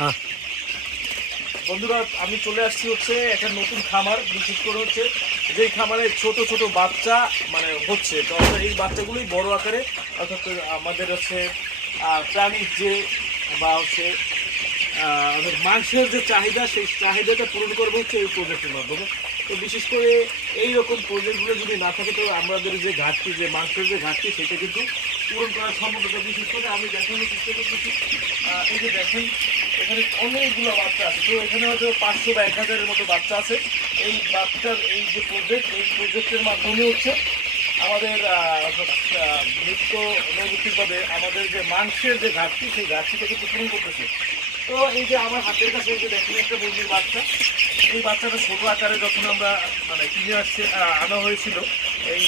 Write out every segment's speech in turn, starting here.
হ্যাঁ বন্ধুরা, আমি চলে আসছি হচ্ছে একটা নতুন খামার। বিশেষ করে হচ্ছে যেই খামারে ছোট ছোট বাচ্চা হচ্ছে, তো এই বাচ্চাগুলোই বড় আকারে, অর্থাৎ আমাদের হচ্ছে প্রাণীর যে বা হচ্ছে আমাদের মাংসের যে চাহিদা, সেই চাহিদাটা পূরণ করবো হচ্ছে এই প্রজেক্টের মাধ্যমে। তো বিশেষ করে এই রকম প্রজেক্টগুলো যদি না থাকে, তো আমাদের যে ঘাটতি, যে মাংসের যে ঘাটতি, সেটা কিন্তু পূরণ করা সম্ভব না। বিশেষ করে আমি দেখানোর চেষ্টা করতেছি, এই যে দেখেন এখানে অনেকগুলো বাচ্চা আছে। তো এখানে হয়তো 500 বা 1000-এর মতো বাচ্চা আছে। এই বাচ্চার এই যে প্রজেক্ট, এই প্রজেক্টের মাধ্যমে হচ্ছে আমাদের নিত্য নৈমিত্তিকভাবে আমাদের যে মাংসের যে ঘাটতি, সেই ঘাটতিটা কিন্তু পূরণ করতেছে। তো এই যে আমার হাতের কাছে এই যে দেখেন একটা মুরগির বাচ্চা, এই বাচ্চাটা ছোট আকারে যখন আমরা কিনে আনা হয়েছিল, এই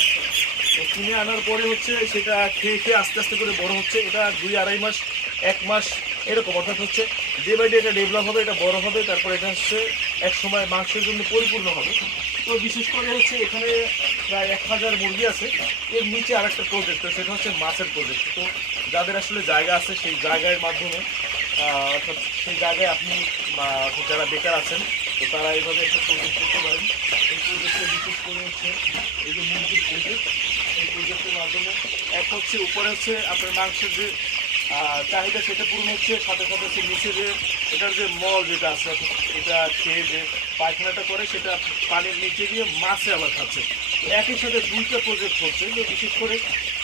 কিনে আনার পরে হচ্ছে সেটা খেয়ে খেয়ে আস্তে আস্তে করে বড় হচ্ছে। এটা 2-2.5 মাস, 1 মাস এরকম, অর্থাৎ হচ্ছে ডে বাই ডে এটা ডেভেলপ হবে, এটা বড় হবে, তারপর এটা হচ্ছে এক সময় মাংসের জন্য পরিপূর্ণ হবে। তো বিশেষ করে হচ্ছে এখানে প্রায় 1000 মুরগি আছে। এর নিচে আরেকটা প্রজেক্ট, সেটা হচ্ছে মাছের প্রজেক্ট। তো যাদের আসলে জায়গা আছে, সেই জায়গার মাধ্যমে অর্থাৎ সেই জায়গায় আপনি যারা বেকার আছেন, তো তারা এইভাবে একটা প্রজেক্ট করতে পারেন। এই প্রজেক্টে বিশেষ করে হচ্ছে এই যে মুরগির প্রজেক্ট, এই প্রজেক্টের মাধ্যমে এক হচ্ছে উপরে হচ্ছে আপনার মাংসের যে চাহিদা, সেটা পূরণ হচ্ছে, সাথে সাথে হচ্ছে নিচে যে এটার যে মল যেটা আছে, এটা খেয়ে যে পায়খানাটা করে, সেটা পানির নিচে গিয়ে মাছে আবার খাচ্ছে। তো একই সাথে দুইটা প্রজেক্ট হচ্ছে। তো বিশেষ করে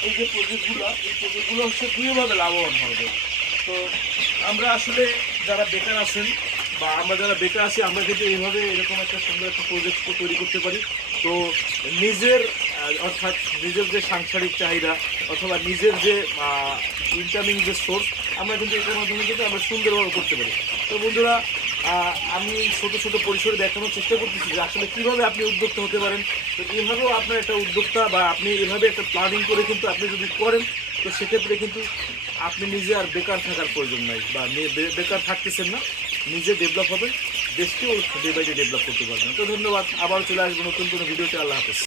এই যে প্রজেক্টগুলো হচ্ছে দুইভাবে লাভবান হবে। তো আমরা আসলে যারা বেকার আছেন বা আমরা যারা বেকার আছি, আমরা কিন্তু এইভাবে এরকম একটা সুন্দর একটা প্রজেক্ট তৈরি করতে পারি। তো নিজের অর্থাৎ নিজের যে সাংসারিক চাহিদা অথবা নিজের যে ইনকামিং যে সোর্স, আমরা কিন্তু এটার মাধ্যমে কিন্তু আমরা সুন্দরভাবে করতে পারি। তো বন্ধুরা, আমি ছোট ছোট পরিসরে দেখানোর চেষ্টা করতেছি যে আসলে কীভাবে আপনি উদ্যোক্তা হতে পারেন। তো এইভাবেও আপনার একটা উদ্যোক্তা বা আপনি এভাবে একটা প্ল্যানিং করে কিন্তু আপনি যদি করেন, তো সেক্ষেত্রে কিন্তু আপনি নিজে আর বেকার থাকার প্রয়োজন নাই, বা বেকার থাকতেছেন না, নিজে ডেভেলপ হবেন, দেশকেও ডে বাই ডে ডেভেলপ করতে পারবেন। তো ধন্যবাদ, আবার চলে আসবো নতুন কোনো ভিডিওতে। আল্লাহ হাফেজ।